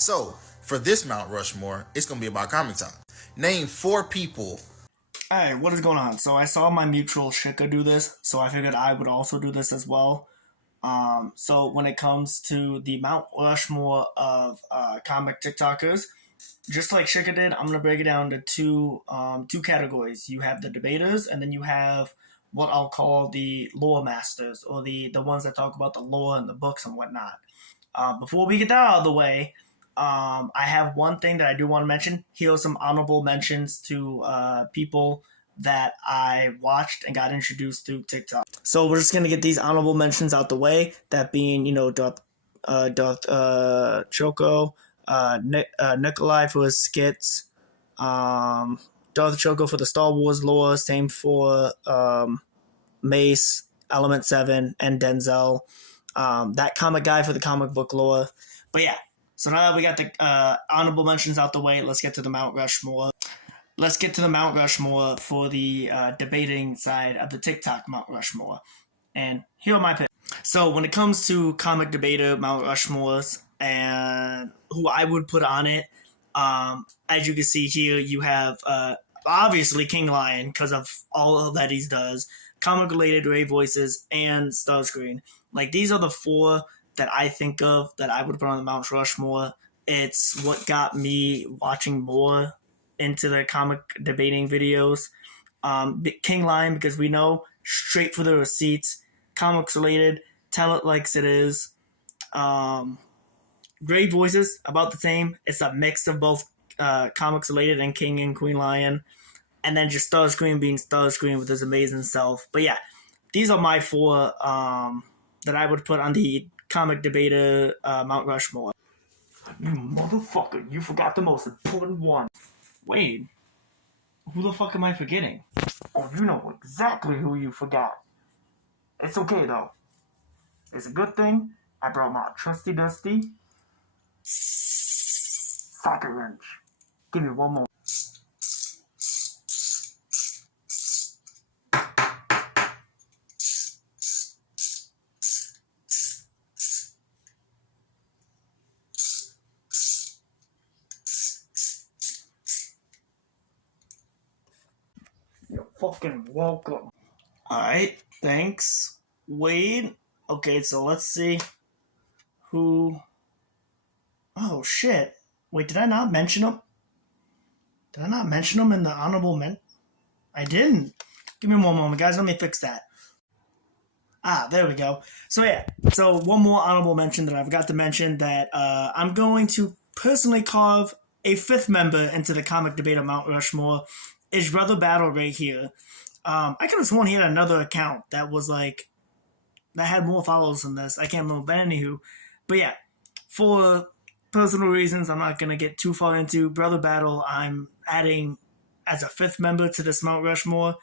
So, for this Mount Rushmore, it's going to be about comic time. Name 4 people. Alright, what is going on? So I saw my mutual Shika do this, so I figured I would also do this as well. So when it comes to the Mount Rushmore of comic TikTokers, just like Shika did, I'm gonna break it down to two categories. You have the debaters, and then you have what I'll call the lore masters, or the ones that talk about the lore and the books and whatnot. Before we get that out of the way, I have one thing that I do want to mention. Here are some honorable mentions to people that I watched and got introduced through TikTok. So we're just gonna get these honorable mentions out the way. That being, Darth Choco, Nikolai for his skits, Darth Choco for the Star Wars lore. Same for Mace, Element 7, and Denzel. That comic guy for the comic book lore. But yeah, so now that we got the honorable mentions out the way, let's get to the Mount Rushmore. Let's get to the Mount Rushmore for the debating side of the TikTok Mount Rushmore. And here are my picks. So when it comes to comic debater Mount Rushmores and who I would put on it, as you can see here, you have obviously King Lion because of all that he does, comic related Ray voices, and Starscreen. Like, these are the 4 that I think of that I would put on the Mount Rushmore. It's what got me watching more into the comic debating videos. King Lion, because we know straight for the receipts, comics related, tell it like it is. Great voices, about the same. It's a mix of both comics related and King and Queen Lion. And then just Starscream being Starscream with his amazing self. But yeah, these are my 4 that I would put on the comic debater Mount Rushmore. You motherfucker, you forgot the most important one. Wait, who the fuck am I forgetting? Oh, you know exactly who you forgot. It's okay though. It's a good thing I brought my trusty dusty socket wrench. Give me one more. You're fucking welcome. Alright, thanks. Wade. Okay, so let's see who. Oh shit. Wait, did I not mention him? Did I not mention him in the honorable mention? I didn't. Give me one moment, guys. Let me fix that. There we go. So yeah, so one more honorable mention that I forgot to mention, that I'm going to personally carve a 5th member into the comic debate of Mount Rushmore, is Brother Battle right here. I could have sworn he had another account that was like, that had more followers than this. I can't remember, but anywho. But yeah, for personal reasons I'm not going to get too far into Brother Battle, I'm adding as a 5th member to this Mount Rushmore,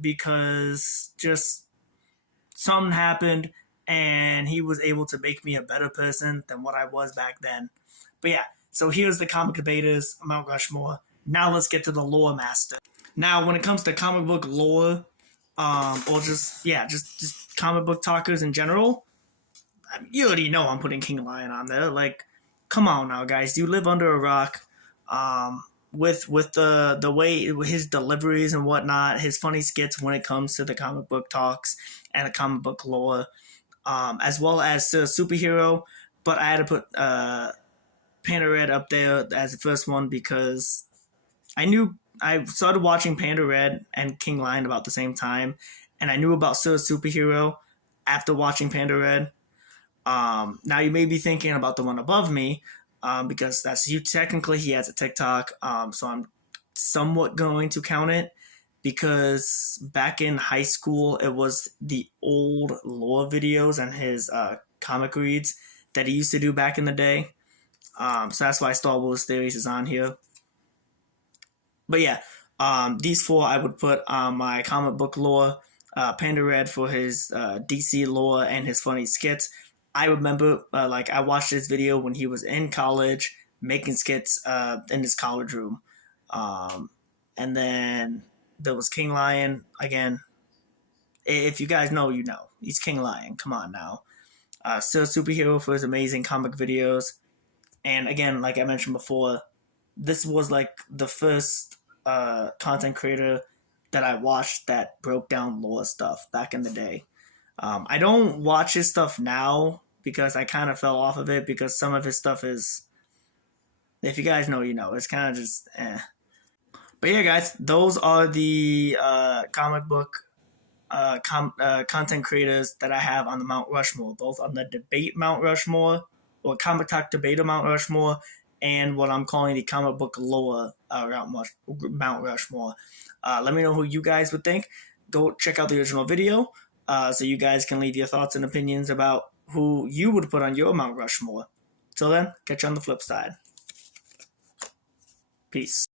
because just something happened and he was able to make me a better person than what I was back then. But yeah, so here's the comic debaters, Mount Rushmore. Now let's get to the lore master. Now, when it comes to comic book lore, or just comic book talkers in general, you already know I'm putting King Lion on there. Like, come on now, guys. Do you live under a rock? With the way his deliveries and whatnot, his funny skits when it comes to the comic book talks and the comic book lore, as well as the superhero. But I had to put Panda Red up there as the first one because I started watching Panda Red and King Lion about the same time, and I knew about Sir Superhero after watching Panda Red. Now you may be thinking about the one above me, because that's you. Technically, he has a TikTok, so I'm somewhat going to count it because back in high school, it was the old lore videos and his comic reads that he used to do back in the day. So that's why Star Wars Theories is on here. But yeah, these 4 I would put on my comic book lore. Panda Red for his DC lore and his funny skits. I remember, I watched this video when he was in college making skits in his college room. And then there was King Lion. Again, if you guys know, you know. He's King Lion. Come on now. Still Superhero for his amazing comic videos. And again, like I mentioned before, this was like the first content creator that I watched that broke down lore stuff back in the day. I don't watch his stuff now because I kind of fell off of it because some of his stuff is, if you guys know, you know, it's kind of just eh. But yeah, guys, those are the comic book content creators that I have on the Mount Rushmore, both on the debate Mount Rushmore or comic talk debater Mount Rushmore, and what I'm calling the comic book lore Mount Rushmore. Let me know who you guys would think. Go check out the original video so you guys can leave your thoughts and opinions about who you would put on your Mount Rushmore. Till then, catch you on the flip side. Peace.